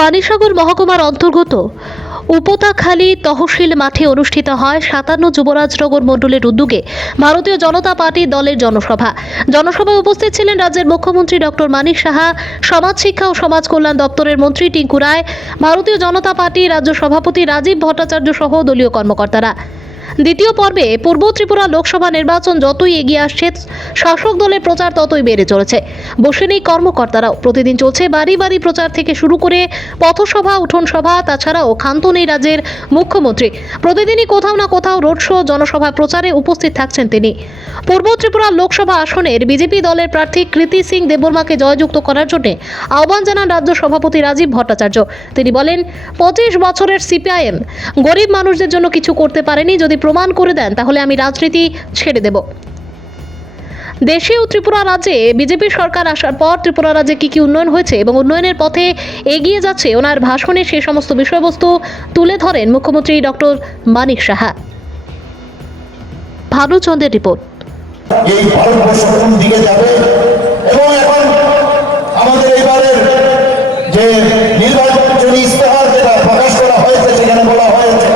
পানিসাগর মহকুমার অন্তর্গত উপতাখালী তহসিল মাঠে অনুষ্ঠিত হয় ৫৭ যুবরাজনগর মণ্ডলের উদ্যোগে ভারতীয় জনতা পার্টি দলের জনসভায় উপস্থিত ছিলেন রাজ্যের মুখ্যমন্ত্রী ডক্টর মানিক সাহা, সমাজ শিক্ষা ও সমাজ কল্যাণ দপ্তরের মন্ত্রী টিঙ্কু রায়, ভারতীয় জনতা পার্টি রাজ্য সভাপতি রাজীব ভট্টাচার্য সহ দলীয় কর্মকর্তারা। দ্বিতীয় পর্বে পূর্ব ত্রিপুরা লোকসভা নির্বাচন যতই এগিয়ে আসছে, শাসক দলের প্রচার ততই বেড়ে চলেছে। বসেন এই কর্মকর্তারাও। প্রতিদিন চলছে বাড়ি বাড়ি প্রচার থেকে শুরু করে পথসভা, উঠোন সভা, তাছাড়াও ক্ষান্ত নেই রাজ্যের মুখ্যমন্ত্রী। প্রতিদিনই কোথাও না কোথাও রোড শো, জনসভা প্রচারে উপস্থিত থাকছেন তিনি। পূর্ব ত্রিপুরা লোকসভা আসনের বিজেপি দলের প্রার্থী কৃতি সিং দেববর্মাকে জয়যুক্ত করার জন্য আহ্বান জানান রাজ্য সভাপতি রাজীব ভট্টাচার্য। তিনি বলেন, ২৫ বছরের সিপিআইএম গরিব মানুষদের জন্য কিছু করতে পারেনি। যদি প্রমাণ করে দেন তাহলে আমি রাজনীতি ছেড়ে দেব। দেশে ও ত্রিপুরা রাজ্যে বিজেপি সরকার আসার পর ত্রিপুরা রাজ্যে কি উন্নয়ন হয়েছে এবং উন্নয়নের পথে এগিয়ে যাচ্ছে, ওনার ভাষণে সেই সমস্ত বিষয়বস্তু তুলে ধরেন মুখ্যমন্ত্রী ডক্টর মানিক সাহা। ভানুচন্দ্রের রিপোর্ট। এই ভারতবর্ষ কোন দিকে যাবে এবং এখন আমাদের এবারের যে নির্বাচনী ইস্তেহার যেটা প্রকাশ করা হয়েছে, সেখানে বলা হয়েছে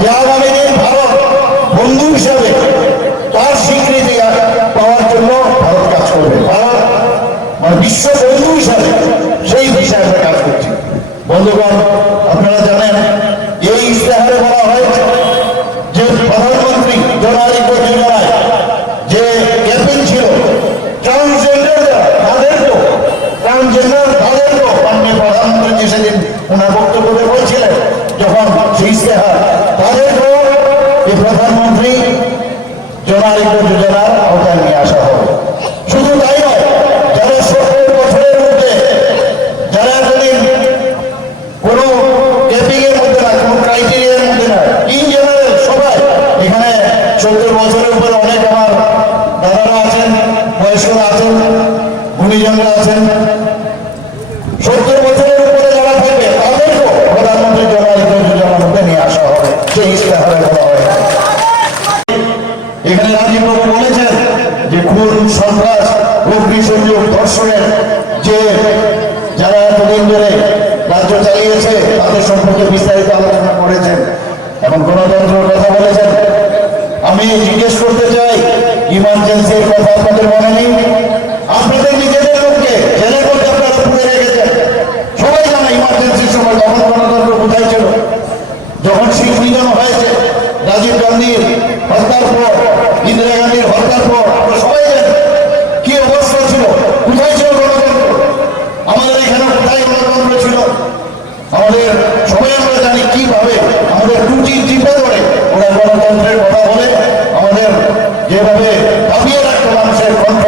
যে আগামী দিন ভারত বন্ধু হিসাবে তার স্বীকৃতি পাওয়ার জন্য ভারত কাজ করবে। ভারত মানে বিশ্ব বন্ধু হিসাবে সেই বিষয়ে আমরা কাজ করছি। বন্ধুগণ, আপনারা জানেন এই ইস্তেহারে বলা হয়েছে যে প্রধানমন্ত্রী জন আরোগ্য যোজনায় যে ক্যাম্পেইন ছিল ট্রান্সজেন্ডার মাননীয় প্রধানমন্ত্রী সেদিন ওনার বক্তব্যে বলছিলেন, যখন সেই ইস্তেহার তাদেরকেও এই প্রধানমন্ত্রী জন আরোগ্য যোজনার আওতায় নিয়ে আসা হবে। শুধু তাই নয়, যারা ৭০ বছরের মধ্যে যারা এতদিন কোনো ক্যাপিং এর মধ্যে না, কোনো ক্রাইটেরিয়ার মধ্যে না, ইন জেনারেল সবাই এখানে ৭০ বছরের উপরে অনেক আমার দাদারা আছেন, বয়স্করা আছেন, গুণীজনরা আছেন। ৭০ বছরের উপরে যারা থাকবে তাদেরকেও প্রধানমন্ত্রী জন আরোগ্য যোজনার মধ্যে নিয়ে আসা হবে, সেই ইস্তেহারে বলা হয়। এখানে রাজীব বাবু বলেছেন যে খুন, সন্ত্রাস, অগ্নিসংযোগ, ধর্ষণের যে যারা এতদিন ধরে রাজ্য চালিয়েছে তাদের সম্পর্কে বিস্তারিত আলোচনা করেছেন এবং গণতন্ত্রের কথা বলেছেন। আমি জিজ্ঞেস করতে চাই, ইমার্জেন্সির কথা আপনাদের মনে নেই? আপনাদের নিজেদের লোককে জেলের মধ্যে আপনারা পুড়ে রেখেছেন। সবাই জানে ইমার্জেন্সির সময় তখন গণতন্ত্র কোথায় ছিল। যখন শিখ নিধন হয়েছে, রাজীব গান্ধীর হত্যার পর, ইন্দিরা গান্ধীর হত্যার পর, সবাই জানেন কি অবস্থা ছিল, কোথায় ছিল গণতন্ত্র। আমাদের এখানে কোথায় গণতন্ত্র ছিল? আমাদের সবাই আমরা জানি কিভাবে আমাদের টুটি টিপে ধরে ওরা গণতন্ত্রের কথা বলে আমাদের যেভাবে দাবিয়ে রাখতো মানুষের কণ্ঠ।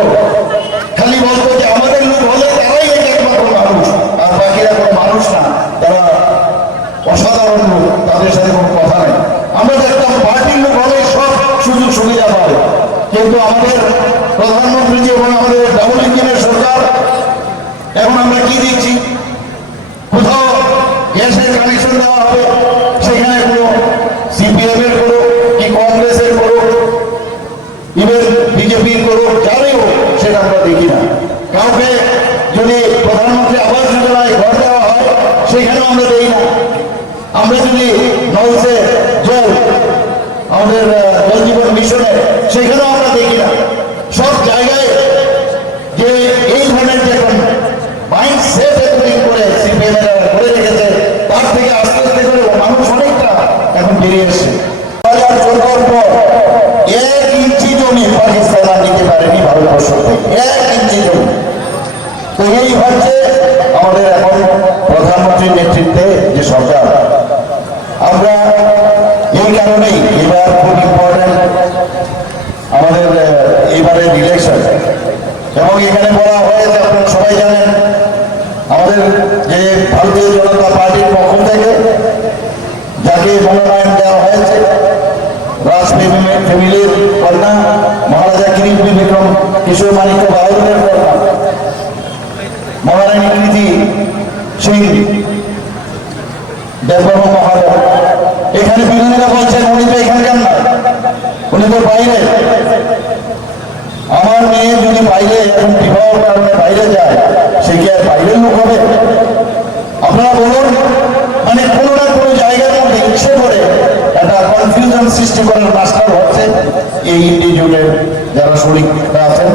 খালি বলতো যে আমাদের লোক হলে তারাই একমাত্র মানুষ, আর বাকিরা কোনো মানুষ না, তারা অসাধারণ লোক, তাদের সাথে কোনো কথা নেই। আমরা দেখতাম পার্টির লোক হলে সব সুযোগ সুবিধা পাবে, কিন্তু আমাদের প্রধানমন্ত্রী এবং আমাদের ডাবল ইঞ্জিনের সরকার, এখন আমরা কি দেখছি, কোথাও গ্যাসের কানেকশন দেওয়া হবে, সেখানে কোনো সিপিএম এর করুক কি কংগ্রেসের করুক, ইভেন বিজেপির করুক, যারই হোক, সেটা আমরা দেখি না। কাউকে যদি প্রধানমন্ত্রী আবাস যোজনায় ঘর দেওয়া হয়, সেখানেও আমরা দেখি না। আমরা যদি নলসে জল, আমাদের জল জীবন মিশনে, সেখানেও আমরা দেখি না। সব জায়গায় যে এই ধরনের যে মাইন্ড সেট এতদিন করে সিপিএম করে রেখেছে, তার থেকে আস্তে আস্তে করে মানুষ অনেকটা এখন বেরিয়ে এসছে। ২০১৪ পর ১ ইঞ্চি জমি পাকিস্তান আর নিতে পারেনি ভারতবর্ষ থেকে, ১ ইঞ্চি জমি। তো এই হচ্ছে আমাদের এখন প্রধানমন্ত্রীর নেতৃত্বে যে সরকার। আমরা এই কারণেই এবার খুব ইম্পর্টেন্ট আমাদের এবারের ইলেকশন, এবং এখানে বলা হয়েছে, আপনারা সবাই জানেন, আমাদের যে ভারতীয় জনতা পার্টির পক্ষ থেকে যাকে মনোনয়ন দেওয়া হয়েছে, রাজ ফ্যামিলির কন্যা মহারাজা কিরিট বিক্রম কিশোর মানিক্য বাহাদুরের কন্যা মহারানী কৃতি সিং দেববর্মা মহারাজ। এখানে বিরোধীরা বলছেন উনি তো এখানকার না, উনি তো বাইরে। আমার মেয়ে যদি বাইরে বিবাহ কারণে বাইরে যায়, সে কি আর বাইরের লোক হবে? আপনারা বলুন, সৃষ্টি করার মাস্টার হচ্ছে এই ইন্ডিভিজুয়ালের যারা শরীররা আছেন